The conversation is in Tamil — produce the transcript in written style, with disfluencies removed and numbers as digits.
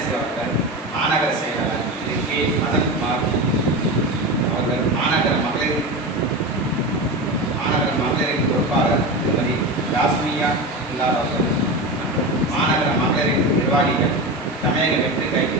தனபாலனேசு அவர்கள், மாநகர செயலாளர் திரு கே மதன்குமார் அவர்கள், மாநகர மகளிரின் பொறுப்பாளர் திருமதி ராஸ்மியா அவர்கள் மற்றும் மாநகர மகளிரின் நிர்வாகிகள், தமிழக வெற்றி கைது